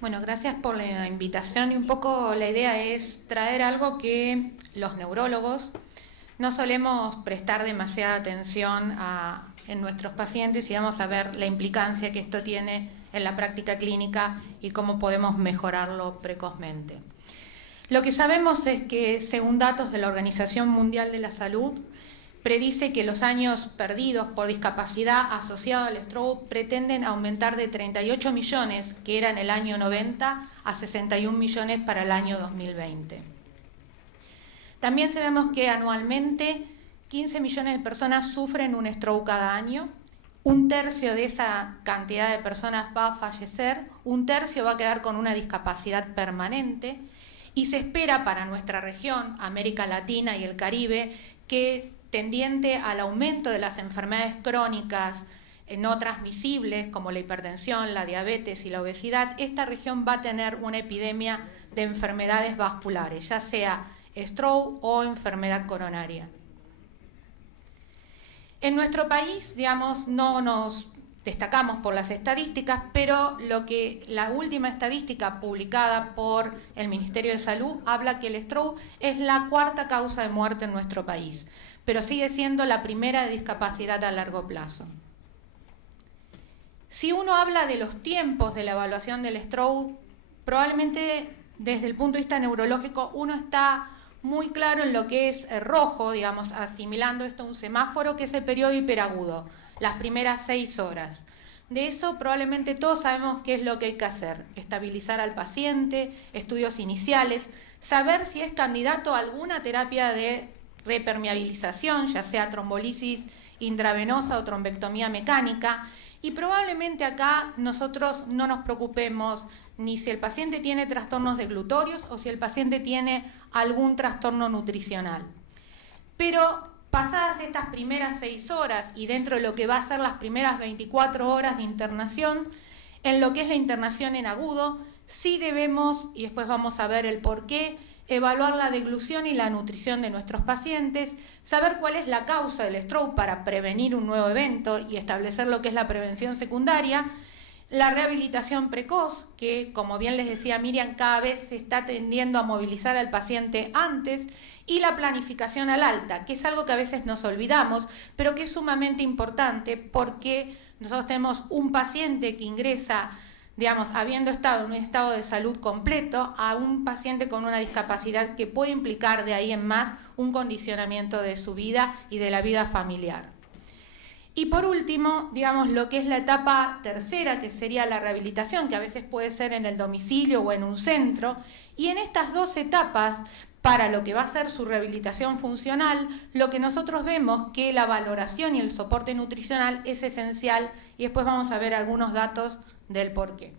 Bueno, gracias por la invitación y un poco la idea es traer algo que los neurólogos no solemos prestar demasiada atención en nuestros pacientes y vamos a ver la implicancia que esto tiene en la práctica clínica y cómo podemos mejorarlo precozmente. Lo que sabemos es que, según datos de la Organización Mundial de la Salud, predice que los años perdidos por discapacidad asociados al stroke pretenden aumentar de 38 millones, que era en el año 90, a 61 millones para el año 2020. También sabemos que anualmente 15 millones de personas sufren un stroke cada año. Un tercio de esa cantidad de personas va a fallecer, un tercio va a quedar con una discapacidad permanente y se espera para nuestra región, América Latina y el Caribe, que tendiente al aumento de las enfermedades crónicas no transmisibles como la hipertensión, la diabetes y la obesidad, esta región va a tener una epidemia de enfermedades vasculares, ya sea stroke o enfermedad coronaria. En nuestro país, digamos, no nos destacamos por las estadísticas, pero la última estadística publicada por el Ministerio de Salud habla que el stroke es la cuarta causa de muerte en nuestro país, pero sigue siendo la primera de discapacidad a largo plazo. Si uno habla de los tiempos de la evaluación del stroke, probablemente desde el punto de vista neurológico uno está muy claro en lo que es rojo, digamos, asimilando esto a un semáforo, que es el periodo hiperagudo, las primeras 6 horas. De eso probablemente todos sabemos qué es lo que hay que hacer: estabilizar al paciente, estudios iniciales, saber si es candidato a alguna terapia de repermeabilización, ya sea trombolisis intravenosa o trombectomía mecánica, y probablemente acá nosotros no nos preocupemos ni si el paciente tiene trastornos deglutorios o si el paciente tiene algún trastorno nutricional. Pero pasadas estas primeras 6 horas y dentro de lo que va a ser las primeras 24 horas de internación, en lo que es la internación en agudo, sí debemos, y después vamos a ver el por qué, evaluar la deglución y la nutrición de nuestros pacientes, saber cuál es la causa del stroke para prevenir un nuevo evento y establecer lo que es la prevención secundaria, la rehabilitación precoz, que como bien les decía Miriam, cada vez se está tendiendo a movilizar al paciente antes, y la planificación al alta, que es algo que a veces nos olvidamos, pero que es sumamente importante porque nosotros tenemos un paciente que ingresa, digamos, habiendo estado en un estado de salud completo, a un paciente con una discapacidad que puede implicar de ahí en más un condicionamiento de su vida y de la vida familiar. Y por último, digamos, lo que es la etapa tercera, que sería la rehabilitación, que a veces puede ser en el domicilio o en un centro, y en estas 2 etapas, para lo que va a ser su rehabilitación funcional, lo que nosotros vemos que la valoración y el soporte nutricional es esencial, y después vamos a ver algunos datos del por qué.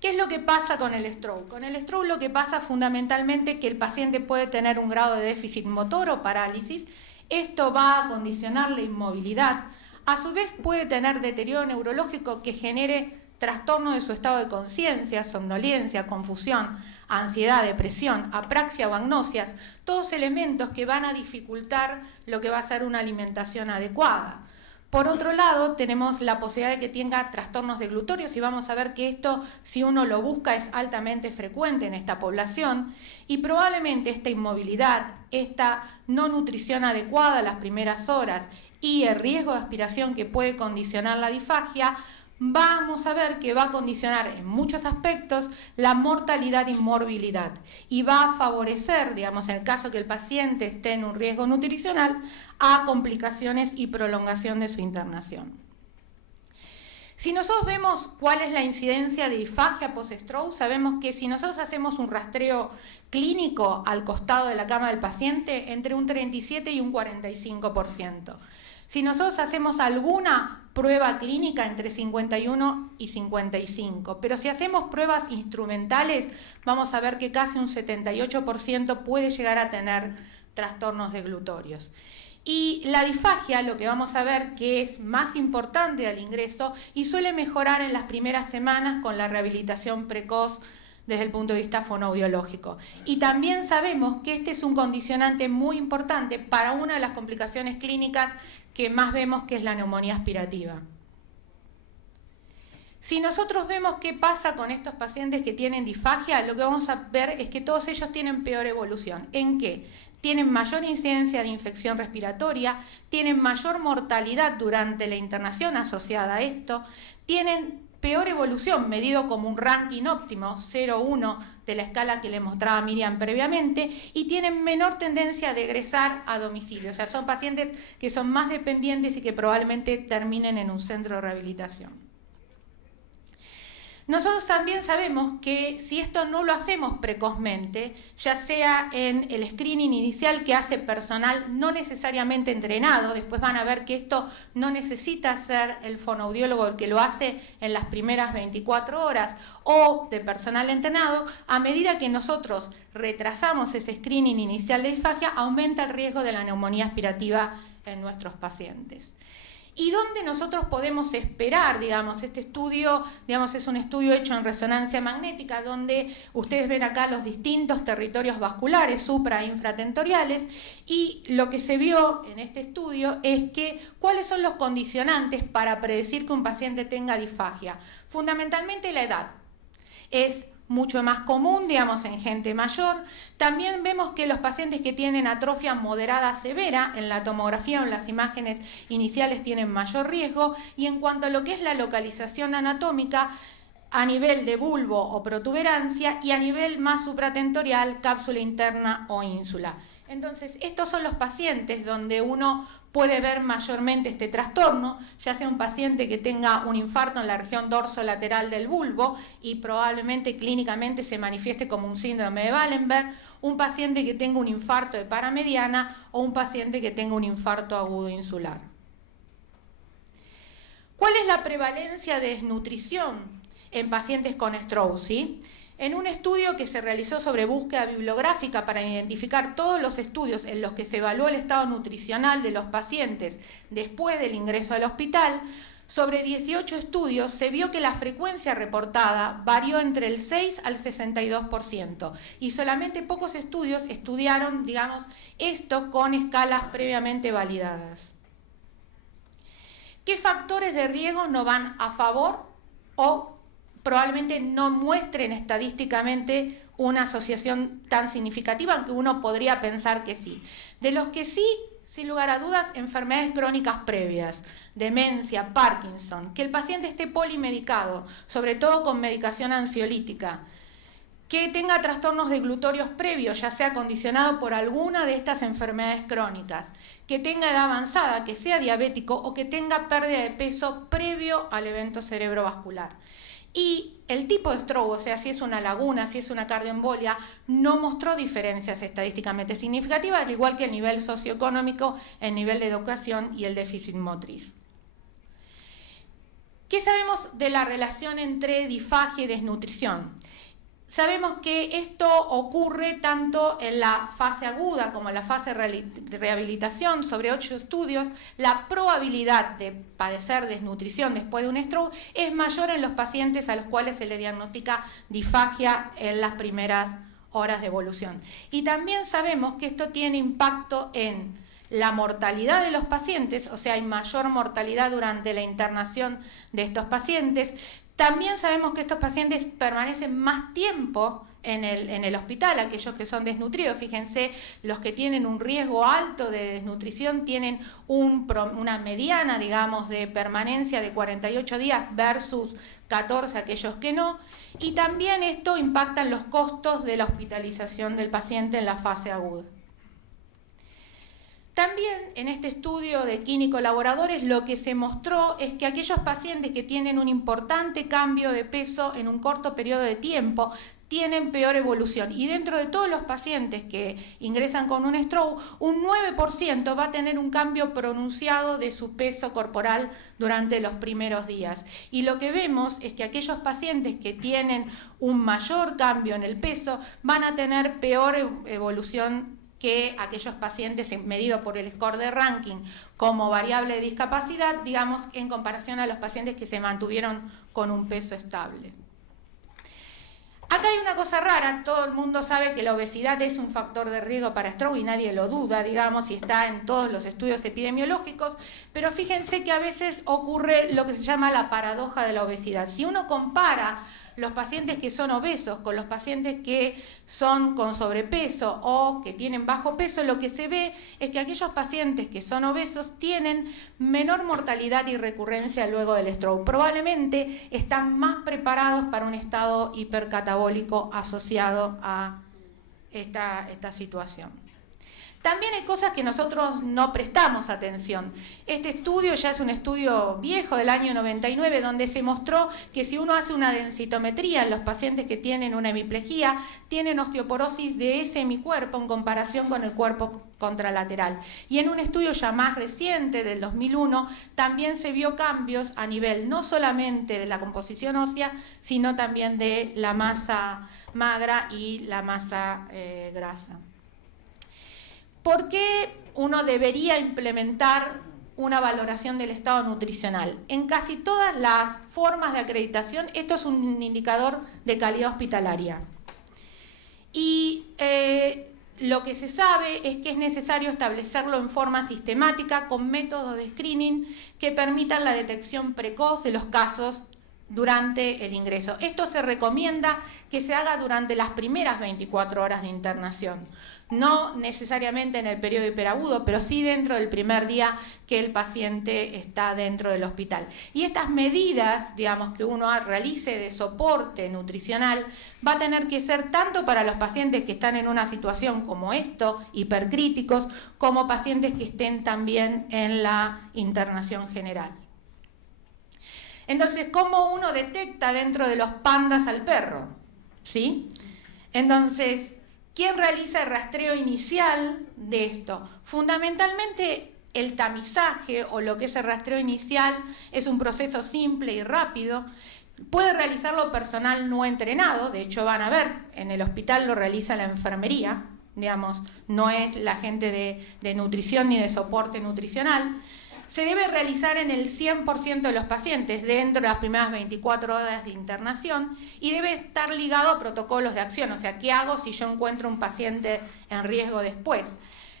¿Qué es lo que pasa con el stroke? Con el stroke lo que pasa fundamentalmente es que el paciente puede tener un grado de déficit motor o parálisis. Esto va a condicionar la inmovilidad. A su vez puede tener deterioro neurológico que genere trastorno de su estado de conciencia, somnolencia, confusión, ansiedad, depresión, apraxia o agnosias, todos elementos que van a dificultar lo que va a ser una alimentación adecuada. Por otro lado, tenemos la posibilidad de que tenga trastornos deglutorios y vamos a ver que esto, si uno lo busca, es altamente frecuente en esta población y probablemente esta inmovilidad, esta no nutrición adecuada las primeras horas y el riesgo de aspiración que puede condicionar la disfagia, vamos a ver que va a condicionar en muchos aspectos la mortalidad y morbilidad y va a favorecer, digamos, en el caso que el paciente esté en un riesgo nutricional, a complicaciones y prolongación de su internación. Si nosotros vemos cuál es la incidencia de disfagia post-stroke, sabemos que si nosotros hacemos un rastreo clínico al costado de la cama del paciente, entre un 37 y un 45%. Si nosotros hacemos alguna prueba clínica, entre 51 y 55, pero si hacemos pruebas instrumentales, vamos a ver que casi un 78% puede llegar a tener trastornos deglutorios. Y la disfagia, lo que vamos a ver que es más importante al ingreso y suele mejorar en las primeras semanas con la rehabilitación precoz desde el punto de vista fonoaudiológico. Y también sabemos que este es un condicionante muy importante para una de las complicaciones clínicas que más vemos, que es la neumonía aspirativa. Si nosotros vemos qué pasa con estos pacientes que tienen disfagia, lo que vamos a ver es que todos ellos tienen peor evolución. ¿En qué? Tienen mayor incidencia de infección respiratoria, tienen mayor mortalidad durante la internación asociada a esto, tienen peor evolución, medido como un ranking óptimo, 0,1 de la escala que le mostraba Miriam previamente, y tienen menor tendencia de egresar a domicilio. O sea, son pacientes que son más dependientes y que probablemente terminen en un centro de rehabilitación. Nosotros también sabemos que si esto no lo hacemos precozmente, ya sea en el screening inicial que hace personal no necesariamente entrenado, después van a ver que esto no necesita ser el fonoaudiólogo el que lo hace en las primeras 24 horas, o de personal entrenado, a medida que nosotros retrasamos ese screening inicial de disfagia, aumenta el riesgo de la neumonía aspirativa en nuestros pacientes. ¿Y dónde nosotros podemos esperar, digamos, este estudio, digamos, es un estudio hecho en resonancia magnética, donde ustedes ven acá los distintos territorios vasculares, supra e infratentoriales, y lo que se vio en este estudio es que cuáles son los condicionantes para predecir que un paciente tenga disfagia. Fundamentalmente la edad. Es mucho más común, digamos, en gente mayor. También vemos que los pacientes que tienen atrofia moderada severa, en la tomografía o en las imágenes iniciales tienen mayor riesgo, y en cuanto a lo que es la localización anatómica, a nivel de bulbo o protuberancia, y a nivel más supratentorial, cápsula interna o ínsula. Entonces, estos son los pacientes donde uno puede ver mayormente este trastorno, ya sea un paciente que tenga un infarto en la región dorsolateral del bulbo y probablemente clínicamente se manifieste como un síndrome de Wallenberg, un paciente que tenga un infarto de paramediana o un paciente que tenga un infarto agudo insular. ¿Cuál es la prevalencia de desnutrición en pacientes con stroke? ¿Sí? En un estudio que se realizó sobre búsqueda bibliográfica para identificar todos los estudios en los que se evaluó el estado nutricional de los pacientes después del ingreso al hospital, sobre 18 estudios se vio que la frecuencia reportada varió entre el 6 al 62% y solamente pocos estudios estudiaron, digamos, esto con escalas previamente validadas. ¿Qué factores de riesgo no van a favor o probablemente no muestren estadísticamente una asociación tan significativa, aunque uno podría pensar que sí? De los que sí, sin lugar a dudas, enfermedades crónicas previas, demencia, Parkinson, que el paciente esté polimedicado, sobre todo con medicación ansiolítica, que tenga trastornos deglutorios previos, ya sea condicionado por alguna de estas enfermedades crónicas, que tenga edad avanzada, que sea diabético o que tenga pérdida de peso previo al evento cerebrovascular. Y el tipo de stroke, o sea, si es una laguna, si es una cardioembolia, no mostró diferencias estadísticamente significativas, al igual que el nivel socioeconómico, el nivel de educación y el déficit motriz. ¿Qué sabemos de la relación entre disfagia y desnutrición? Sabemos que esto ocurre tanto en la fase aguda como en la fase de rehabilitación. Sobre 8 estudios, la probabilidad de padecer desnutrición después de un stroke es mayor en los pacientes a los cuales se le diagnostica disfagia en las primeras horas de evolución. Y también sabemos que esto tiene impacto en la mortalidad de los pacientes, o sea, hay mayor mortalidad durante la internación de estos pacientes. También sabemos que estos pacientes permanecen más tiempo en el hospital, aquellos que son desnutridos. Fíjense, los que tienen un riesgo alto de desnutrición tienen una mediana, digamos, de permanencia de 48 días versus 14 aquellos que no. Y también esto impacta en los costos de la hospitalización del paciente en la fase aguda. También en este estudio de Kini colaboradores lo que se mostró es que aquellos pacientes que tienen un importante cambio de peso en un corto periodo de tiempo tienen peor evolución, y dentro de todos los pacientes que ingresan con un stroke, un 9% va a tener un cambio pronunciado de su peso corporal durante los primeros días. Y lo que vemos es que aquellos pacientes que tienen un mayor cambio en el peso van a tener peor evolución que aquellos pacientes medidos por el score de ranking como variable de discapacidad, digamos, en comparación a los pacientes que se mantuvieron con un peso estable. Acá hay una cosa rara, todo el mundo sabe que la obesidad es un factor de riesgo para stroke y nadie lo duda, digamos, y está en todos los estudios epidemiológicos, pero fíjense que a veces ocurre lo que se llama la paradoja de la obesidad. Si uno compara los pacientes que son obesos con los pacientes que son con sobrepeso o que tienen bajo peso, lo que se ve es que aquellos pacientes que son obesos tienen menor mortalidad y recurrencia luego del stroke. Probablemente están más preparados para un estado hipercatabólico asociado a esta situación. También hay cosas que nosotros no prestamos atención. Este estudio ya es un estudio viejo del año 99, donde se mostró que si uno hace una densitometría en los pacientes que tienen una hemiplegia, tienen osteoporosis de ese hemicuerpo en comparación con el cuerpo contralateral. Y en un estudio ya más reciente, del 2001, también se vio cambios a nivel no solamente de la composición ósea, sino también de la masa magra y la masa grasa. ¿Por qué uno debería implementar una valoración del estado nutricional? En casi todas las formas de acreditación, esto es un indicador de calidad hospitalaria. Y lo que se sabe es que es necesario establecerlo en forma sistemática con métodos de screening que permitan la detección precoz de los casos durante el ingreso. Esto se recomienda que se haga durante las primeras 24 horas de internación. No necesariamente en el periodo hiperagudo, pero sí dentro del primer día que el paciente está dentro del hospital. Y estas medidas, digamos, que uno realice de soporte nutricional, va a tener que ser tanto para los pacientes que están en una situación como esto, hipercríticos, como pacientes que estén también en la internación general. Entonces, ¿cómo uno detecta dentro de los pandas al perro? ¿Sí? Entonces, ¿quién realiza el rastreo inicial de esto? Fundamentalmente, el tamizaje o lo que es el rastreo inicial es un proceso simple y rápido. Puede realizarlo personal no entrenado, de hecho van a ver, en el hospital lo realiza la enfermería, digamos, no es la gente de nutrición ni de soporte nutricional. Se debe realizar en el 100% de los pacientes dentro de las primeras 24 horas de internación y debe estar ligado a protocolos de acción, o sea, ¿qué hago si yo encuentro un paciente en riesgo después?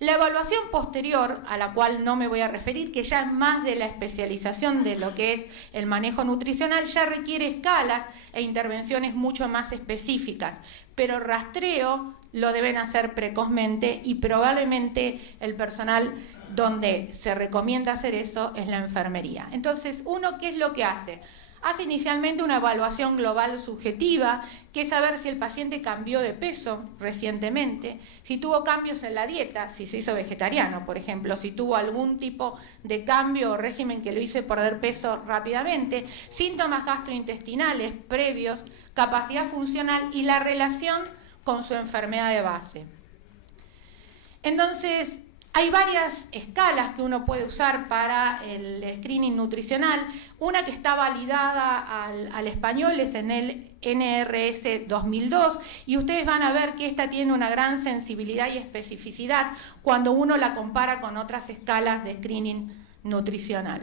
La evaluación posterior, a la cual no me voy a referir, que ya es más de la especialización de lo que es el manejo nutricional, ya requiere escalas e intervenciones mucho más específicas, pero rastreo lo deben hacer precozmente y probablemente el personal donde se recomienda hacer eso es la enfermería. Entonces, uno, ¿qué es lo que hace? Hace inicialmente una evaluación global subjetiva, que es saber si el paciente cambió de peso recientemente, si tuvo cambios en la dieta, si se hizo vegetariano, por ejemplo, si tuvo algún tipo de cambio o régimen que lo hizo perder peso rápidamente, síntomas gastrointestinales previos, capacidad funcional y la relación con su enfermedad de base. Entonces, hay varias escalas que uno puede usar para el screening nutricional. Una que está validada al español es en el NRS 2002 y ustedes van a ver que esta tiene una gran sensibilidad y especificidad cuando uno la compara con otras escalas de screening nutricional.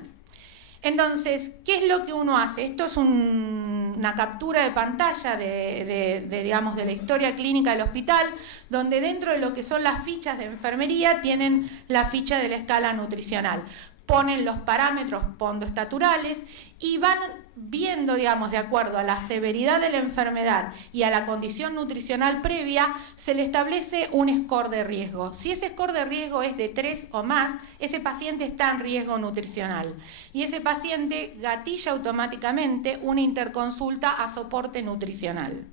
Entonces, ¿qué es lo que uno hace? Esto es una captura de pantalla digamos, de la historia clínica del hospital, donde dentro de lo que son las fichas de enfermería tienen la ficha de la escala nutricional. Ponen los parámetros pondoestaturales y van viendo, digamos, de acuerdo a la severidad de la enfermedad y a la condición nutricional previa, se le establece un score de riesgo. Si ese score de riesgo es de 3 o más, ese paciente está en riesgo nutricional. Y ese paciente gatilla automáticamente una interconsulta a soporte nutricional.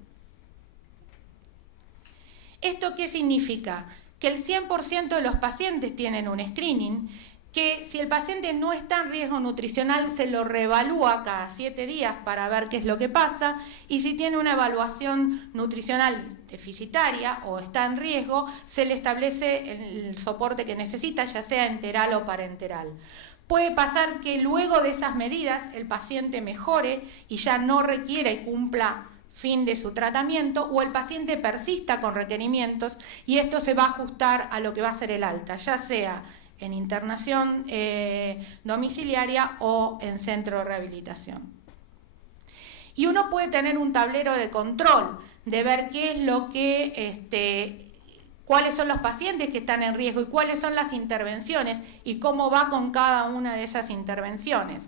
¿Esto qué significa? Que el 100% de los pacientes tienen un screening, que si el paciente no está en riesgo nutricional se lo reevalúa cada 7 días para ver qué es lo que pasa, y si tiene una evaluación nutricional deficitaria o está en riesgo, se le establece el soporte que necesita, ya sea enteral o parenteral. Puede pasar que luego de esas medidas el paciente mejore y ya no requiera y cumpla fin de su tratamiento, o el paciente persista con requerimientos y esto se va a ajustar a lo que va a ser el alta, ya sea en internación domiciliaria o en centro de rehabilitación. Y uno puede tener un tablero de control de ver qué es lo que, cuáles son los pacientes que están en riesgo y cuáles son las intervenciones y cómo va con cada una de esas intervenciones.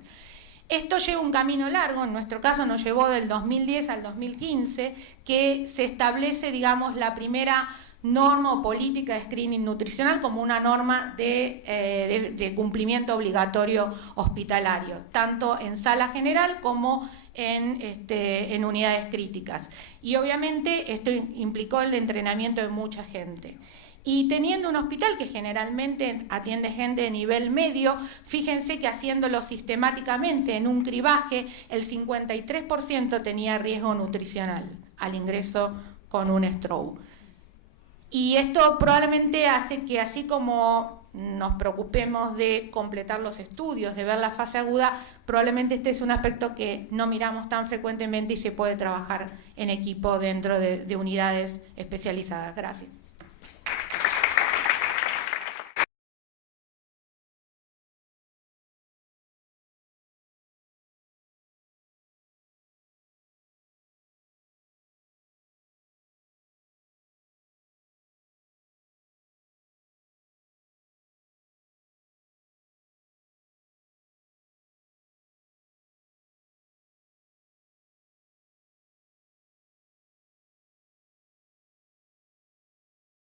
Esto lleva un camino largo, en nuestro caso nos llevó del 2010 al 2015, que se establece, digamos, la primera norma o política de screening nutricional como una norma de cumplimiento obligatorio hospitalario, tanto en sala general como en unidades críticas. Y obviamente esto implicó el entrenamiento de mucha gente. Y teniendo un hospital que generalmente atiende gente de nivel medio, fíjense que haciéndolo sistemáticamente en un cribaje, el 53% tenía riesgo nutricional al ingreso con un stroke. Y esto probablemente hace que, así como nos preocupemos de completar los estudios, de ver la fase aguda, probablemente este es un aspecto que no miramos tan frecuentemente y se puede trabajar en equipo dentro de unidades especializadas. Gracias.